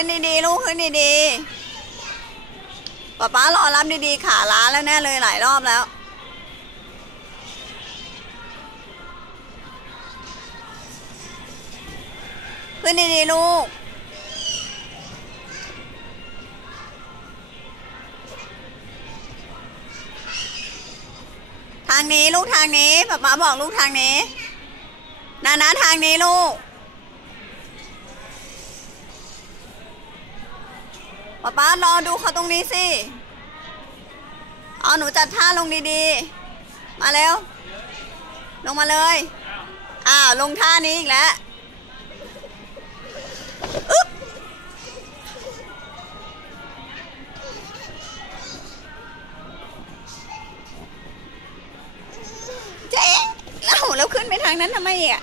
ขึ้นดีๆลูกขึ้นดีๆป๊าป๊ารอรับดีๆขาล้าแล้วแน่เลยหลายรอบแล้ว ขึ้นดีๆลูกทางนี้ลูกทางนี้ป๊าป๊าบอกลูกทางนี้ นานะทางนี้ลูก ป๊าป๊ารอดูเขาตรงนี้สิ เอาหนูจัดท่าลงดีๆ มาเร็ว ลงมาเลย อ้าว ลงท่านี้อีกแล้วอึ๊บเจ๊แล้วแล้วขึ้นไปทางนั้นทำไมอะ